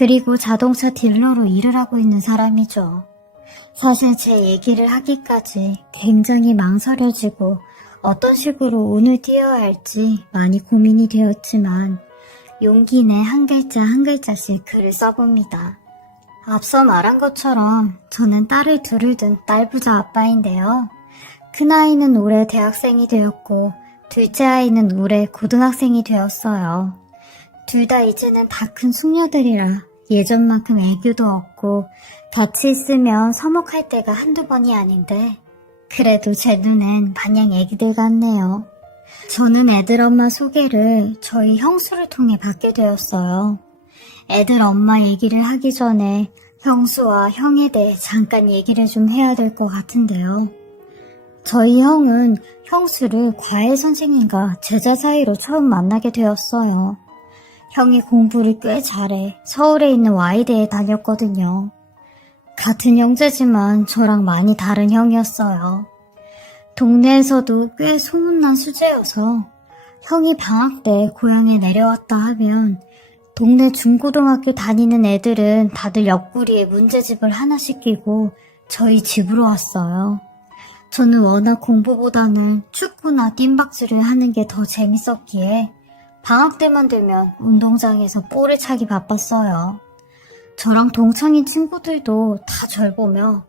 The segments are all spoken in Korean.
그리고 자동차 딜러로 일을 하고 있는 사람이죠. 사실 제 얘기를 하기까지 굉장히 망설여지고 어떤 식으로 운을 띄어야 할지 많이 고민이 되었지만 용기 내 한 글자 한 글자씩 글을 써봅니다. 앞서 말한 것처럼 저는 딸을 둘을 둔 딸부자 아빠인데요. 큰아이는 올해 대학생이 되었고 둘째 아이는 올해 고등학생이 되었어요. 둘 다 이제는 다 큰 숙녀들이라 예전만큼 애교도 없고 같이 있으면 서먹할 때가 한두 번이 아닌데 그래도 제 눈엔 마냥 애기들 같네요. 저는 애들 엄마 소개를 저희 형수를 통해 받게 되었어요. 애들 엄마 얘기를 하기 전에 형수와 형에 대해 잠깐 얘기를 좀 해야 될 것 같은데요. 저희 형은 형수를 과외 선생님과 제자 사이로 처음 만나게 되었어요. 형이 공부를 꽤 잘해 서울에 있는 Y대에 다녔거든요. 같은 형제지만 저랑 많이 다른 형이었어요. 동네에서도 꽤 소문난 수재여서 형이 방학 때 고향에 내려왔다 하면 동네 중고등학교 다니는 애들은 다들 옆구리에 문제집을 하나씩 끼고 저희 집으로 왔어요. 저는 워낙 공부보다는 축구나 뜀박질을 하는 게 더 재밌었기에 방학 때만 되면 운동장에서 볼을 차기 바빴어요. 저랑 동창인 친구들도 다 절 보며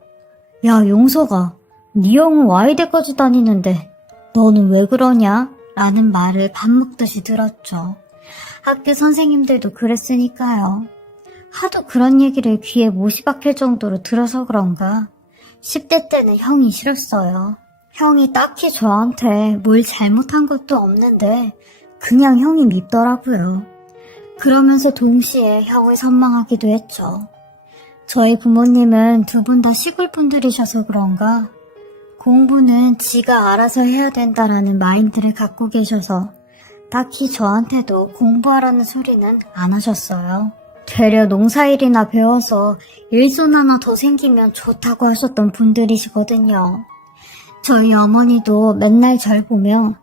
야 용서가 네 형은 Y대까지 다니는데 너는 왜 그러냐? 라는 말을 밥 먹듯이 들었죠. 학교 선생님들도 그랬으니까요. 하도 그런 얘기를 귀에 못이 박힐 정도로 들어서 그런가 10대 때는 형이 싫었어요. 형이 딱히 저한테 뭘 잘못한 것도 없는데 그냥 형이 밉더라고요. 그러면서 동시에 형을 선망하기도 했죠. 저희 부모님은 두 분 다 시골 분들이셔서 그런가 공부는 지가 알아서 해야 된다라는 마인드를 갖고 계셔서 딱히 저한테도 공부하라는 소리는 안 하셨어요. 되려 농사일이나 배워서 일손 하나 더 생기면 좋다고 하셨던 분들이시거든요. 저희 어머니도 맨날 절 보며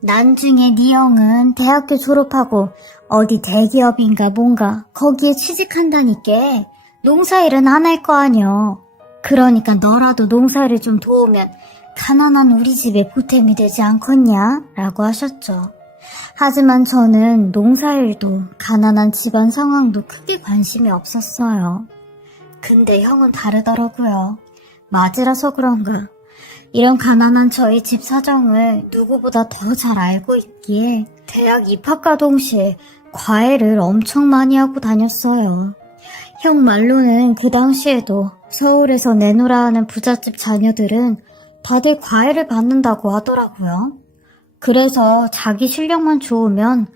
나중에 네 형은 대학교 졸업하고 어디 대기업인가 뭔가 거기에 취직한다니까 농사일은 안 할 거 아니여. 그러니까 너라도 농사일을 좀 도우면 가난한 우리 집에 보탬이 되지 않겠냐? 라고 하셨죠. 하지만 저는 농사일도 가난한 집안 상황도 크게 관심이 없었어요. 근데 형은 다르더라고요. 맞이라서 그런가 이런 가난한 저희 집 사정을 누구보다 더 잘 알고 있기에 대학 입학과 동시에 과외를 엄청 많이 하고 다녔어요. 형 말로는 그 당시에도 서울에서 내노라 하는 부잣집 자녀들은 다들 과외를 받는다고 하더라고요. 그래서 자기 실력만 좋으면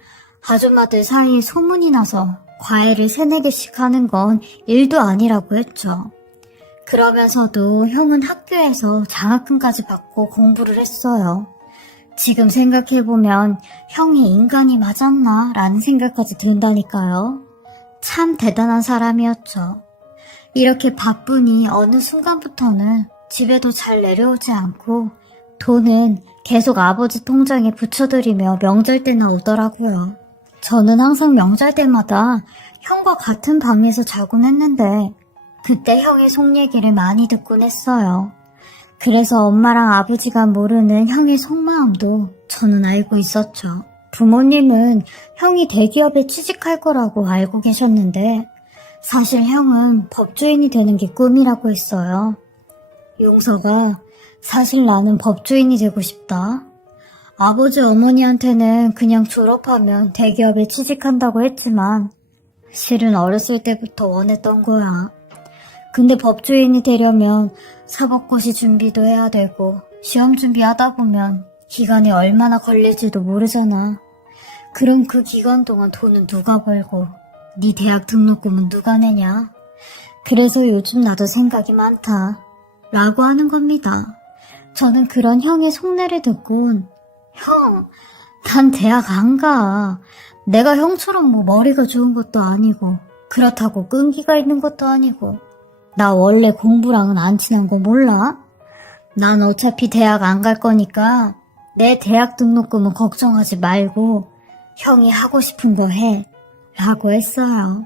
아줌마들 사이에 소문이 나서 과외를 3-4개씩 하는 건 일도 아니라고 했죠. 그러면서도 형은 학교에서 장학금까지 받고 공부를 했어요. 지금 생각해보면 형이 인간이 맞았나 라는 생각까지 든다니까요. 참 대단한 사람이었죠. 이렇게 바쁘니 어느 순간부터는 집에도 잘 내려오지 않고 돈은 계속 아버지 통장에 붙여드리며 명절 때나 오더라고요. 저는 항상 명절 때마다 형과 같은 방에서 자곤 했는데 그때 형의 속 얘기를 많이 듣곤 했어요. 그래서 엄마랑 아버지가 모르는 형의 속마음도 저는 알고 있었죠. 부모님은 형이 대기업에 취직할 거라고 알고 계셨는데 사실 형은 법조인이 되는 게 꿈이라고 했어요. 용서가 사실 나는 법조인이 되고 싶다. 아버지 어머니한테는 그냥 졸업하면 대기업에 취직한다고 했지만 실은 어렸을 때부터 원했던 거야. 근데 법조인이 되려면 사법고시 준비도 해야 되고 시험 준비하다 보면 기간이 얼마나 걸릴지도 모르잖아. 그럼 그 기간 동안 돈은 누가 벌고 네 대학 등록금은 누가 내냐? 그래서 요즘 나도 생각이 많다. 라고 하는 겁니다. 저는 그런 형의 속내를 듣곤 형, 난 대학 안 가. 내가 형처럼 뭐 머리가 좋은 것도 아니고 그렇다고 끈기가 있는 것도 아니고 나 원래 공부랑은 안 친한 거 몰라? 난 어차피 대학 안 갈 거니까 내 대학 등록금은 걱정하지 말고 형이 하고 싶은 거 해. 라고 했어요.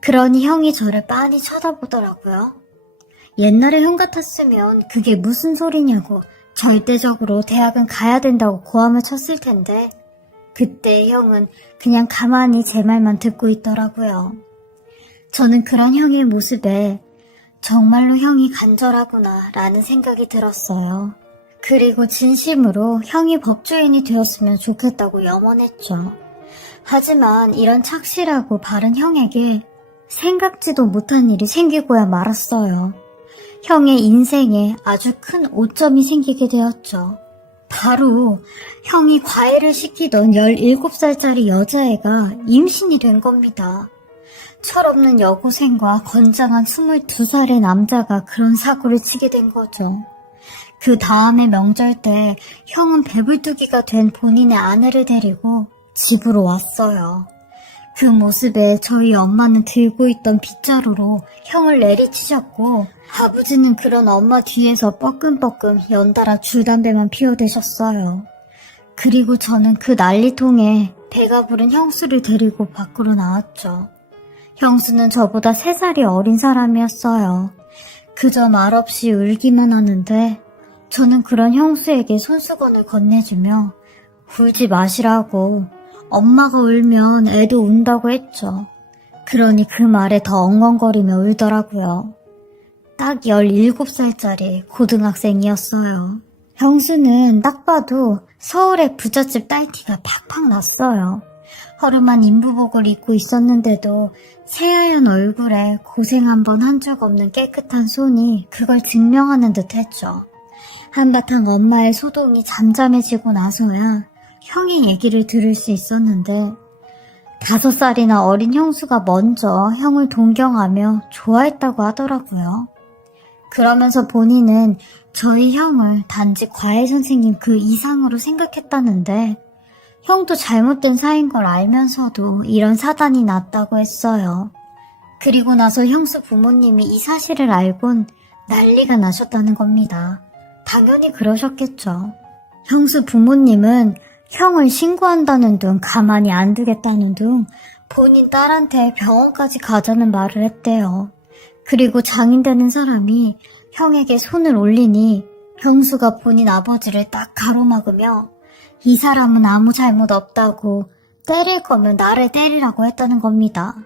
그러니 형이 저를 빤히 쳐다보더라고요. 옛날에 형 같았으면 그게 무슨 소리냐고 절대적으로 대학은 가야 된다고 고함을 쳤을 텐데 그때 형은 그냥 가만히 제 말만 듣고 있더라고요. 저는 그런 형의 모습에 정말로 형이 간절하구나 라는 생각이 들었어요. 그리고 진심으로 형이 법조인이 되었으면 좋겠다고 염원했죠. 하지만 이런 착실하고 바른 형에게 생각지도 못한 일이 생기고야 말았어요. 형의 인생에 아주 큰 오점이 생기게 되었죠. 바로 형이 과외를 시키던 17살짜리 여자애가 임신이 된 겁니다. 철없는 여고생과 건장한 22살의 남자가 그런 사고를 치게 된 거죠. 그 다음에 명절 때 형은 배불뚝이가 된 본인의 아내를 데리고 집으로 왔어요. 그 모습에 저희 엄마는 들고 있던 빗자루로 형을 내리치셨고 아버지는 그런 엄마 뒤에서 뻐끔뻐끔 연달아 줄담배만 피워대셨어요. 그리고 저는 그 난리통에 배가 부른 형수를 데리고 밖으로 나왔죠. 형수는 저보다 3살이 어린 사람이었어요. 그저 말없이 울기만 하는데 저는 그런 형수에게 손수건을 건네주며 울지 마시라고 엄마가 울면 애도 운다고 했죠. 그러니 그 말에 더 엉엉거리며 울더라고요. 딱 17살짜리 고등학생이었어요. 형수는 딱 봐도 서울의 부잣집 딸티가 팍팍 났어요. 허름한 인부복을 입고 있었는데도 새하얀 얼굴에 고생 한 번 한 적 없는 깨끗한 손이 그걸 증명하는 듯 했죠. 한바탕 엄마의 소동이 잠잠해지고 나서야 형의 얘기를 들을 수 있었는데 5살이나 어린 형수가 먼저 형을 동경하며 좋아했다고 하더라고요. 그러면서 본인은 저희 형을 단지 과외 선생님 그 이상으로 생각했다는데 형도 잘못된 사이인 걸 알면서도 이런 사단이 났다고 했어요. 그리고 나서 형수 부모님이 이 사실을 알곤 난리가 나셨다는 겁니다. 당연히 그러셨겠죠. 형수 부모님은 형을 신고한다는 둥 가만히 안 두겠다는 둥 본인 딸한테 병원까지 가자는 말을 했대요. 그리고 장인되는 사람이 형에게 손을 올리니 형수가 본인 아버지를 딱 가로막으며 이 사람은 아무 잘못 없다고 때릴 거면 나를 때리라고 했다는 겁니다.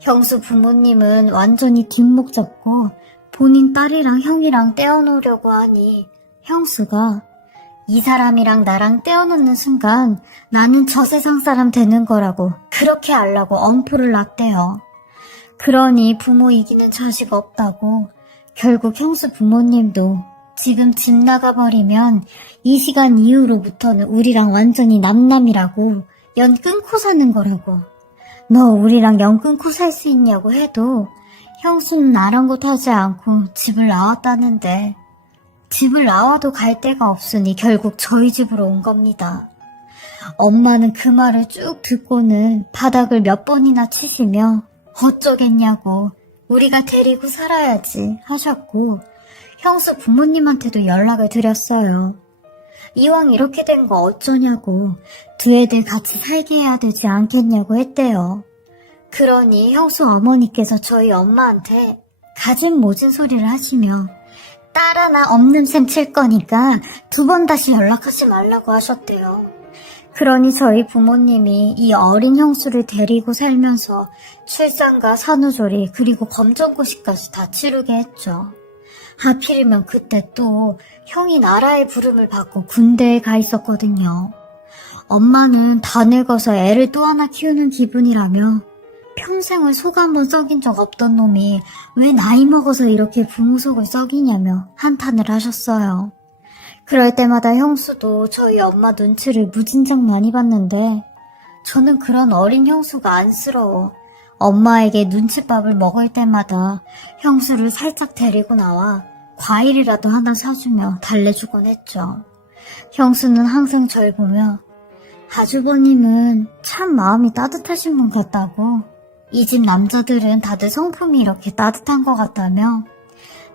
형수 부모님은 완전히 뒷목 잡고 본인 딸이랑 형이랑 떼어놓으려고 하니 형수가 이 사람이랑 나랑 떼어놓는 순간 나는 저 세상 사람 되는 거라고 그렇게 하려고 엄포를 놨대요. 그러니 부모 이기는 자식 없다고 결국 형수 부모님도 지금 집 나가버리면 이 시간 이후로부터는 우리랑 완전히 남남이라고 연 끊고 사는 거라고. 너 우리랑 연 끊고 살 수 있냐고 해도 형수는 아랑곳하지 않고 집을 나왔다는데 집을 나와도 갈 데가 없으니 결국 저희 집으로 온 겁니다. 엄마는 그 말을 쭉 듣고는 바닥을 몇 번이나 치시며 어쩌겠냐고 우리가 데리고 살아야지 하셨고 형수 부모님한테도 연락을 드렸어요. 이왕 이렇게 된 거 어쩌냐고 두 애들 같이 살게 해야 되지 않겠냐고 했대요. 그러니 형수 어머니께서 저희 엄마한테 가진 모진 소리를 하시며 딸 하나 없는 셈 칠 거니까 2번 다시 연락하지 말라고 하셨대요. 그러니 저희 부모님이 이 어린 형수를 데리고 살면서 출산과 산후조리 그리고 검정고시까지 다 치르게 했죠. 하필이면 그때 또 형이 나라의 부름을 받고 군대에 가 있었거든요. 엄마는 다 늙어서 애를 또 하나 키우는 기분이라며 평생을 속 한번 썩인 적 없던 놈이 왜 나이 먹어서 이렇게 부모 속을 썩이냐며 한탄을 하셨어요. 그럴 때마다 형수도 저희 엄마 눈치를 무진장 많이 봤는데 저는 그런 어린 형수가 안쓰러워 엄마에게 눈칫밥을 먹을 때마다 형수를 살짝 데리고 나와 과일이라도 하나 사주며 달래주곤 했죠. 형수는 항상 절 보며 아주버님은 참 마음이 따뜻하신 분 같다고 이 집 남자들은 다들 성품이 이렇게 따뜻한 것 같다며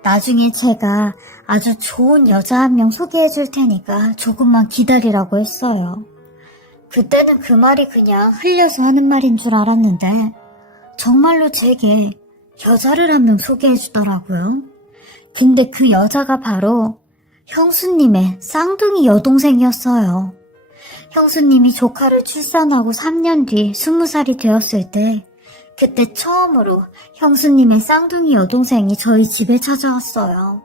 나중에 제가 아주 좋은 여자 한 명 소개해 줄 테니까 조금만 기다리라고 했어요. 그때는 그 말이 그냥 흘려서 하는 말인 줄 알았는데 정말로 제게 여자를 한 명 소개해 주더라고요. 근데 그 여자가 바로 형수님의 쌍둥이 여동생이었어요. 형수님이 조카를 출산하고 3년 뒤 20살이 되었을 때 그때 처음으로 형수님의 쌍둥이 여동생이 저희 집에 찾아왔어요.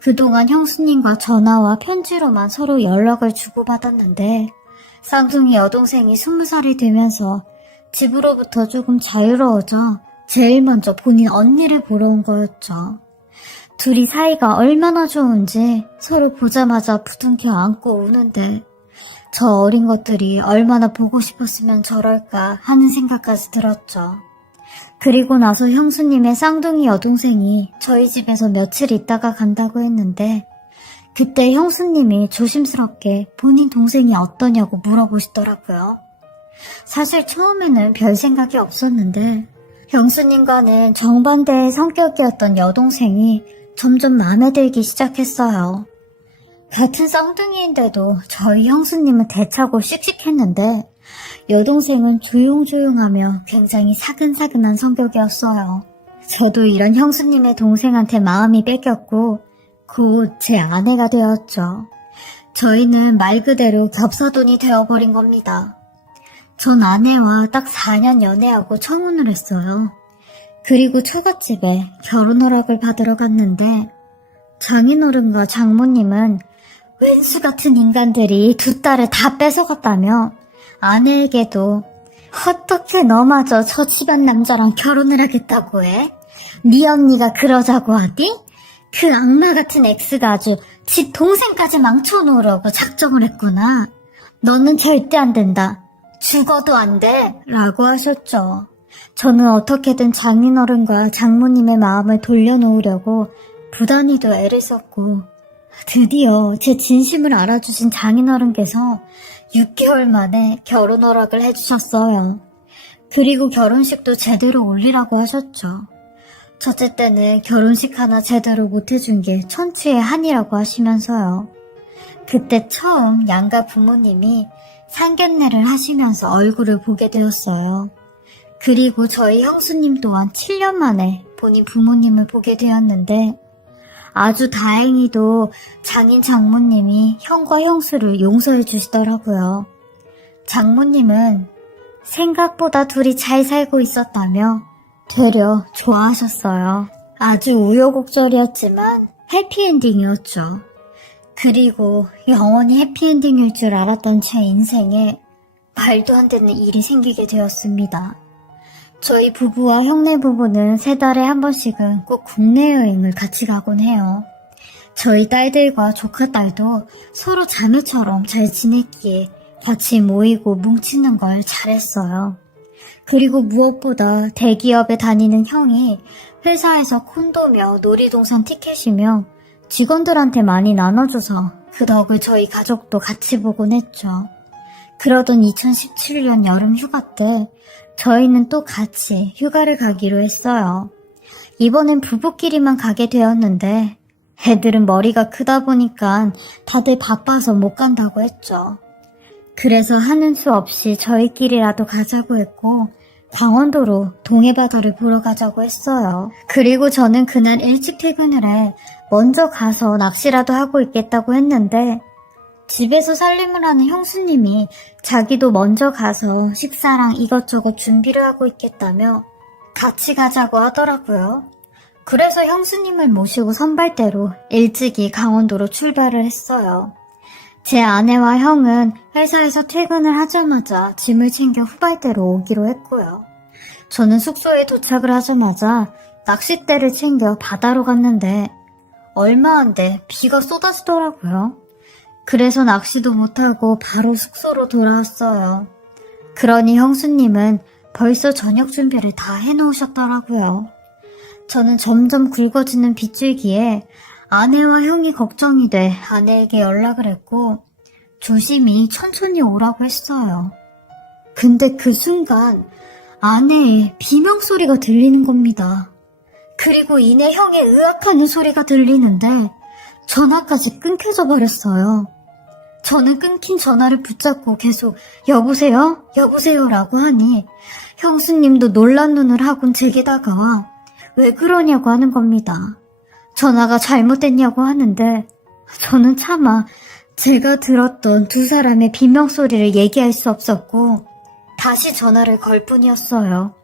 그동안 형수님과 전화와 편지로만 서로 연락을 주고받았는데 쌍둥이 여동생이 20살이 되면서 집으로부터 조금 자유로워져 제일 먼저 본인 언니를 보러 온 거였죠. 둘이 사이가 얼마나 좋은지 서로 보자마자 부둥켜 안고 우는데 저 어린 것들이 얼마나 보고 싶었으면 저럴까 하는 생각까지 들었죠. 그리고 나서 형수님의 쌍둥이 여동생이 저희 집에서 며칠 있다가 간다고 했는데 그때 형수님이 조심스럽게 본인 동생이 어떠냐고 물어보시더라고요. 사실 처음에는 별 생각이 없었는데 형수님과는 정반대의 성격이었던 여동생이 점점 마음에 들기 시작했어요. 같은 쌍둥이인데도 저희 형수님은 대차고 씩씩했는데 여동생은 조용조용하며 굉장히 사근사근한 성격이었어요. 저도 이런 형수님의 동생한테 마음이 뺏겼고 곧 제 아내가 되었죠. 저희는 말 그대로 겹사돈이 되어버린 겁니다. 전 아내와 딱 4년 연애하고 청혼을 했어요. 그리고 처갓집에 결혼 허락을 받으러 갔는데 장인어른과 장모님은 왼수 같은 인간들이 두 딸을 다 뺏어갔다며 아내에게도 어떻게 너마저 저 집안 남자랑 결혼을 하겠다고 해? 네 언니가 그러자고 하디? 그 악마 같은 엑스가 아주 지 동생까지 망쳐놓으려고 작정을 했구나. 너는 절대 안 된다. 죽어도 안 돼. 라고 하셨죠. 저는 어떻게든 장인어른과 장모님의 마음을 돌려놓으려고 부단히도 애를 썼고 드디어 제 진심을 알아주신 장인어른께서 6개월 만에 결혼 허락을 해주셨어요. 그리고 결혼식도 제대로 올리라고 하셨죠. 첫째 때는 결혼식 하나 제대로 못해준 게 천추의 한이라고 하시면서요. 그때 처음 양가 부모님이 상견례를 하시면서 얼굴을 보게 되었어요. 그리고 저희 형수님 또한 7년 만에 본인 부모님을 보게 되었는데 아주 다행히도 장인 장모님이 형과 형수를 용서해 주시더라고요. 장모님은 생각보다 둘이 잘 살고 있었다며 되려 좋아하셨어요. 아주 우여곡절이었지만 해피엔딩이었죠. 그리고 영원히 해피엔딩일 줄 알았던 제 인생에 말도 안 되는 일이 생기게 되었습니다. 저희 부부와 형네 부부는 3달에 한 번씩은 꼭 국내 여행을 같이 가곤 해요. 저희 딸들과 조카 딸도 서로 자매처럼 잘 지냈기에 같이 모이고 뭉치는 걸 잘했어요. 그리고 무엇보다 대기업에 다니는 형이 회사에서 콘도며 놀이동산 티켓이며 직원들한테 많이 나눠줘서 그 덕을 저희 가족도 같이 보곤 했죠. 그러던 2017년 여름 휴가 때 저희는 또 같이 휴가를 가기로 했어요. 이번엔 부부끼리만 가게 되었는데 애들은 머리가 크다 보니까 다들 바빠서 못 간다고 했죠. 그래서 하는 수 없이 저희끼리라도 가자고 했고 강원도로 동해바다를 보러 가자고 했어요. 그리고 저는 그날 일찍 퇴근을 해 먼저 가서 낚시라도 하고 있겠다고 했는데 집에서 살림을 하는 형수님이 자기도 먼저 가서 식사랑 이것저것 준비를 하고 있겠다며 같이 가자고 하더라고요. 그래서 형수님을 모시고 선발대로 일찍이 강원도로 출발을 했어요. 제 아내와 형은 회사에서 퇴근을 하자마자 짐을 챙겨 후발대로 오기로 했고요. 저는 숙소에 도착을 하자마자 낚싯대를 챙겨 바다로 갔는데 얼마 안 돼 비가 쏟아지더라고요. 그래서 낚시도 못하고 바로 숙소로 돌아왔어요. 그러니 형수님은 벌써 저녁 준비를 다 해놓으셨더라고요. 저는 점점 굵어지는 빗줄기에 아내와 형이 걱정이 돼 아내에게 연락을 했고 조심히 천천히 오라고 했어요. 근데 그 순간 아내의 비명소리가 들리는 겁니다. 그리고 이내 형의 으악하는 소리가 들리는데 전화까지 끊겨져 버렸어요. 저는 끊긴 전화를 붙잡고 계속 여보세요? 여보세요라고 하니 형수님도 놀란 눈을 하곤 제게 다가와 왜 그러냐고 하는 겁니다. 전화가 잘못됐냐고 하는데 저는 차마 제가 들었던 두 사람의 비명소리를 얘기할 수 없었고 다시 전화를 걸 뿐이었어요.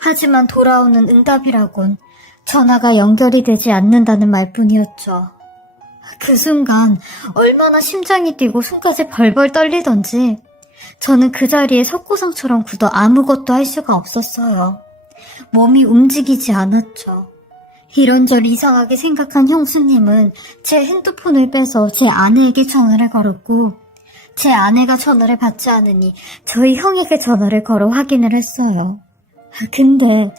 하지만 돌아오는 응답이라곤 전화가 연결이 되지 않는다는 말뿐이었죠. 그 순간 얼마나 심장이 뛰고 손까지 벌벌 떨리던지 저는 그 자리에 석고상처럼 굳어 아무것도 할 수가 없었어요. 몸이 움직이지 않았죠. 이런저런 이상하게 생각한 형수님은 제 핸드폰을 빼서 제 아내에게 전화를 걸었고 제 아내가 전화를 받지 않으니 저희 형에게 전화를 걸어 확인을 했어요. 근데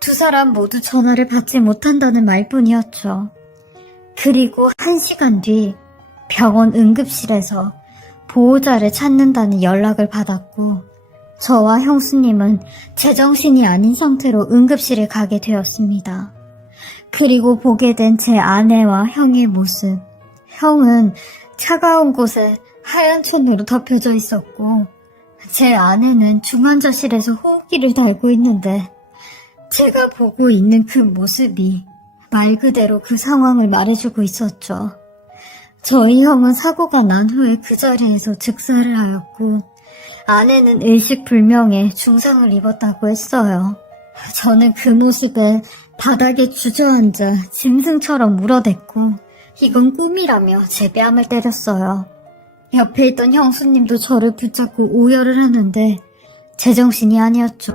두 사람 모두 전화를 받지 못한다는 말뿐이었죠. 그리고 1시간 뒤 병원 응급실에서 보호자를 찾는다는 연락을 받았고 저와 형수님은 제정신이 아닌 상태로 응급실에 가게 되었습니다. 그리고 보게 된 제 아내와 형의 모습. 형은 차가운 곳에 하얀 천으로 덮여져 있었고 제 아내는 중환자실에서 호흡기를 달고 있는데 제가 보고 있는 그 모습이 말 그대로 그 상황을 말해주고 있었죠. 저희 형은 사고가 난 후에 그 자리에서 즉사를 하였고 아내는 의식불명의 중상을 입었다고 했어요. 저는 그 모습에 바닥에 주저앉아 짐승처럼 물어댔고 이건 꿈이라며 제 뺨을 때렸어요. 옆에 있던 형수님도 저를 붙잡고 오열을 하는데 제정신이 아니었죠.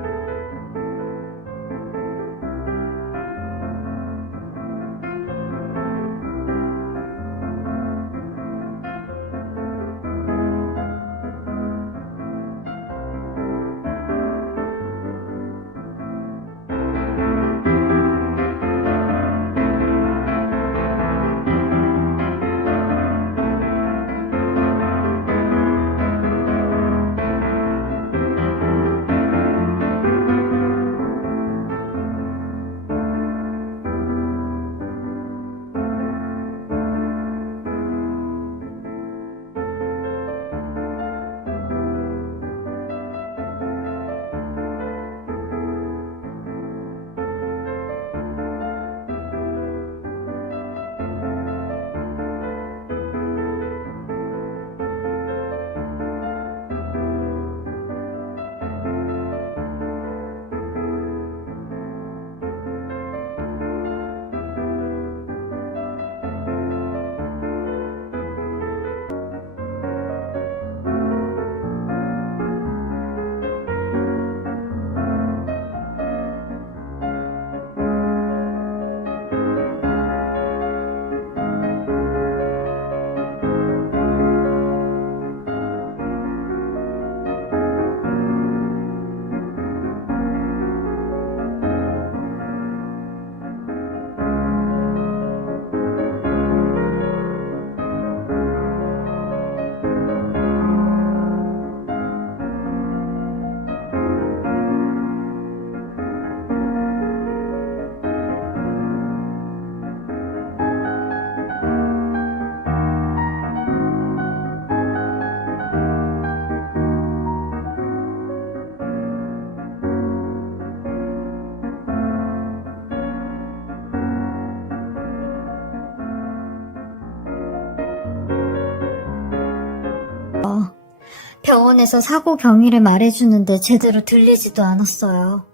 병원에서 사고 경위를 말해주는데 제대로 들리지도 않았어요.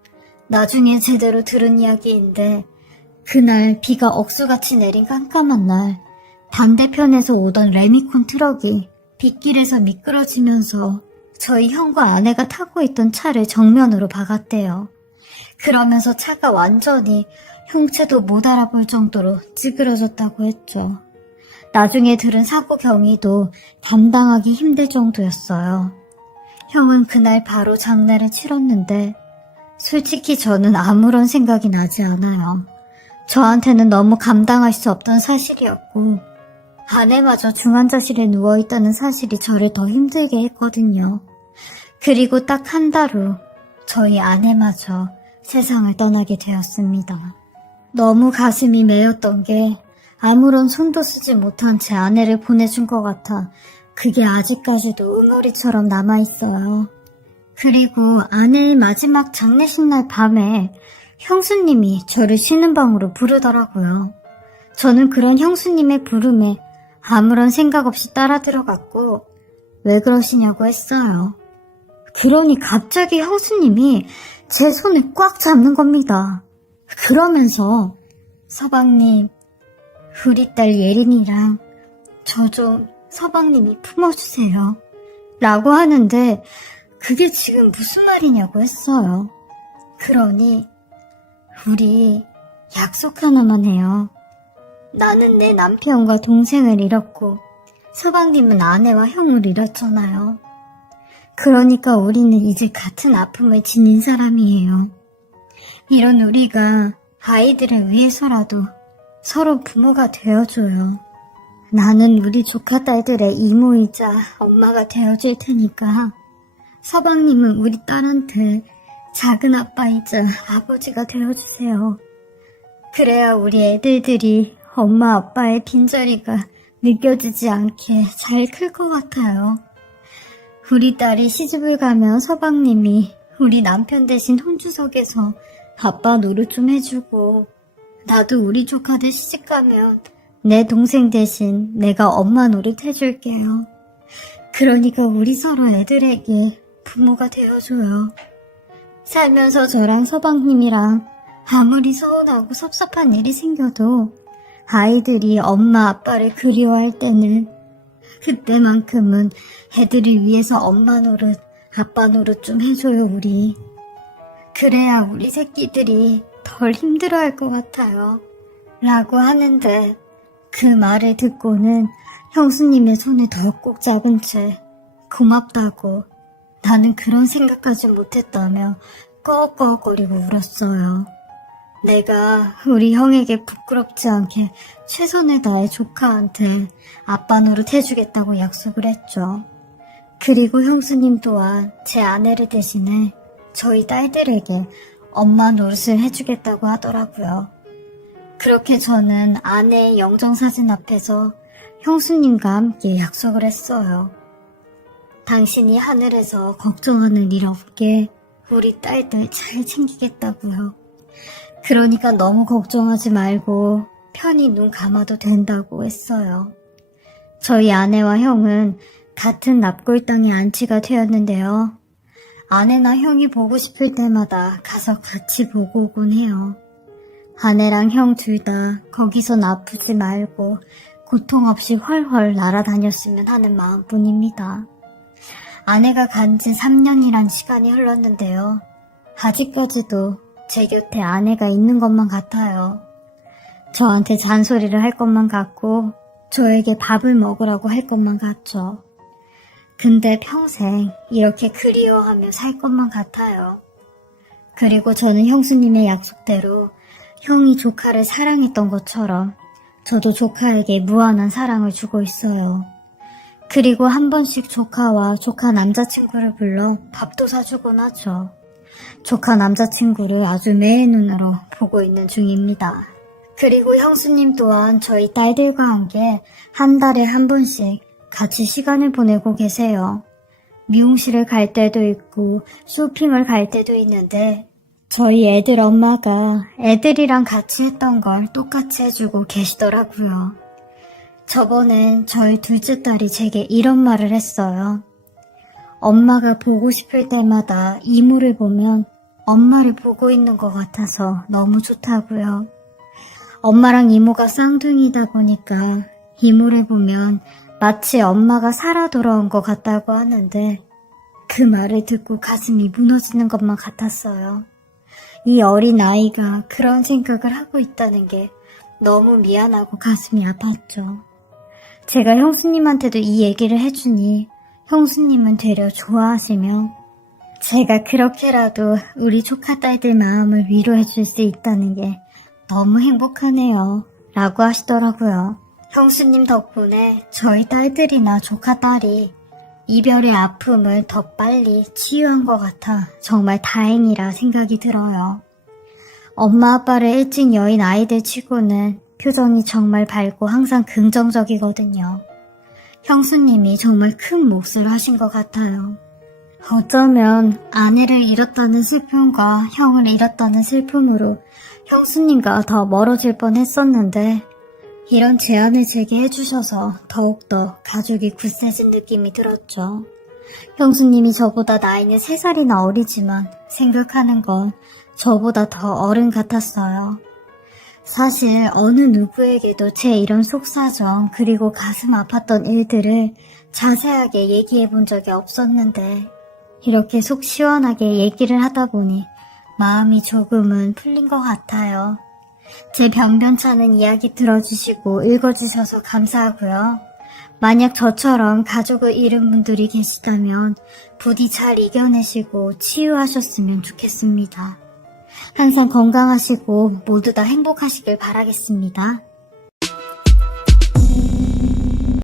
나중에 제대로 들은 이야기인데 그날 비가 억수같이 내린 깜깜한 날 반대편에서 오던 레미콘 트럭이 빗길에서 미끄러지면서 저희 형과 아내가 타고 있던 차를 정면으로 박았대요. 그러면서 차가 완전히 형체도 못 알아볼 정도로 찌그러졌다고 했죠. 나중에 들은 사고 경위도 감당하기 힘들 정도였어요. 형은 그날 바로 장례를 치렀는데 솔직히 저는 아무런 생각이 나지 않아요. 저한테는 너무 감당할 수 없던 사실이었고 아내마저 중환자실에 누워있다는 사실이 저를 더 힘들게 했거든요. 그리고 딱 한 달 후 저희 아내마저 세상을 떠나게 되었습니다. 너무 가슴이 메였던 게 아무런 손도 쓰지 못한 제 아내를 보내준 것 같아 그게 아직까지도 응어리처럼 남아있어요. 그리고 아내의 마지막 장례식 날 밤에 형수님이 저를 쉬는 방으로 부르더라고요. 저는 그런 형수님의 부름에 아무런 생각 없이 따라 들어갔고 왜 그러시냐고 했어요. 그러니 갑자기 형수님이 제 손을 꽉 잡는 겁니다. 그러면서 서방님, 우리 딸 예린이랑 저 좀 서방님이 품어주세요. 라고 하는데 그게 지금 무슨 말이냐고 했어요. 그러니 우리 약속 하나만 해요. 나는 내 남편과 동생을 잃었고 서방님은 아내와 형을 잃었잖아요. 그러니까 우리는 이제 같은 아픔을 지닌 사람이에요. 이런 우리가 아이들을 위해서라도 서로 부모가 되어줘요. 나는 우리 조카 딸들의 이모이자 엄마가 되어줄 테니까 서방님은 우리 딸한테 작은 아빠이자 아버지가 되어주세요. 그래야 우리 애들들이 엄마 아빠의 빈자리가 느껴지지 않게 잘 클 것 같아요. 우리 딸이 시집을 가면 서방님이 우리 남편 대신 혼주석에서 아빠 노릇 좀 해주고 나도 우리 조카들 시집가면 내 동생 대신 내가 엄마 노릇 해줄게요. 그러니까 우리 서로 애들에게 부모가 되어줘요. 살면서 저랑 서방님이랑 아무리 서운하고 섭섭한 일이 생겨도 아이들이 엄마 아빠를 그리워할 때는 그때만큼은 애들을 위해서 엄마 노릇, 아빠 노릇 좀 해줘요, 우리. 그래야 우리 새끼들이 덜 힘들어할 것 같아요. 라고 하는데 그 말을 듣고는 형수님의 손을 더 꼭 잡은 채 고맙다고 나는 그런 생각까지 못했다며 꺽꺽거리고 울었어요. 내가 우리 형에게 부끄럽지 않게 최선을 다해 조카한테 아빠 노릇 해주겠다고 약속을 했죠. 그리고 형수님 또한 제 아내를 대신해 저희 딸들에게 엄마 노릇을 해주겠다고 하더라고요. 그렇게 저는 아내의 영정사진 앞에서 형수님과 함께 약속을 했어요. 당신이 하늘에서 걱정하는 일 없게 우리 딸들 잘 챙기겠다고요. 그러니까 너무 걱정하지 말고 편히 눈 감아도 된다고 했어요. 저희 아내와 형은 같은 납골당에 안치가 되었는데요. 아내나 형이 보고 싶을 때마다 가서 같이 보고 오곤 해요. 아내랑 형 둘 다 거기선 아프지 말고 고통 없이 훨훨 날아다녔으면 하는 마음뿐입니다. 아내가 간 지 3년이란 시간이 흘렀는데요. 아직까지도 제 곁에 아내가 있는 것만 같아요. 저한테 잔소리를 할 것만 같고 저에게 밥을 먹으라고 할 것만 같죠. 근데 평생 이렇게 그리워하며 살 것만 같아요. 그리고 저는 형수님의 약속대로 형이 조카를 사랑했던 것처럼 저도 조카에게 무한한 사랑을 주고 있어요. 그리고 한 번씩 조카와 조카 남자친구를 불러 밥도 사주곤 하죠. 조카 남자친구를 아주 매의 눈으로 보고 있는 중입니다. 그리고 형수님 또한 저희 딸들과 함께 한 달에 한 번씩 같이 시간을 보내고 계세요. 미용실을 갈 때도 있고 쇼핑을 갈 때도 있는데 저희 애들 엄마가 애들이랑 같이 했던 걸 똑같이 해주고 계시더라고요. 저번엔 저희 둘째 딸이 제게 이런 말을 했어요. 엄마가 보고 싶을 때마다 이모를 보면 엄마를 보고 있는 것 같아서 너무 좋다고요. 엄마랑 이모가 쌍둥이다 보니까 이모를 보면 마치 엄마가 살아 돌아온 것 같다고 하는데 그 말을 듣고 가슴이 무너지는 것만 같았어요. 이 어린 아이가 그런 생각을 하고 있다는 게 너무 미안하고 가슴이 아팠죠. 제가 형수님한테도 이 얘기를 해주니 형수님은 되려 좋아하시며 제가 그렇게라도 우리 조카 딸들 마음을 위로해 줄 수 있다는 게 너무 행복하네요. 라고 하시더라고요. 형수님 덕분에 저희 딸들이나 조카 딸이 이별의 아픔을 더 빨리 치유한 것 같아 정말 다행이라 생각이 들어요. 엄마 아빠를 일찍 여인 아이들 치고는 표정이 정말 밝고 항상 긍정적이거든요. 형수님이 정말 큰 몫을 하신 것 같아요. 어쩌면 아내를 잃었다는 슬픔과 형을 잃었다는 슬픔으로 형수님과 더 멀어질 뻔했었는데 이런 제안을 제게 해주셔서 더욱더 가족이 굳세진 느낌이 들었죠. 형수님이 저보다 나이는 3살이나 어리지만 생각하는 건 저보다 더 어른 같았어요. 사실 어느 누구에게도 제 이런 속사정 그리고 가슴 아팠던 일들을 자세하게 얘기해 본 적이 없었는데 이렇게 속 시원하게 얘기를 하다 보니 마음이 조금은 풀린 것 같아요. 제 변변찮은 이야기 들어주시고 읽어주셔서 감사하고요. 만약 저처럼 가족을 잃은 분들이 계시다면 부디 잘 이겨내시고 치유하셨으면 좋겠습니다. 항상 건강하시고 모두 다 행복하시길 바라겠습니다.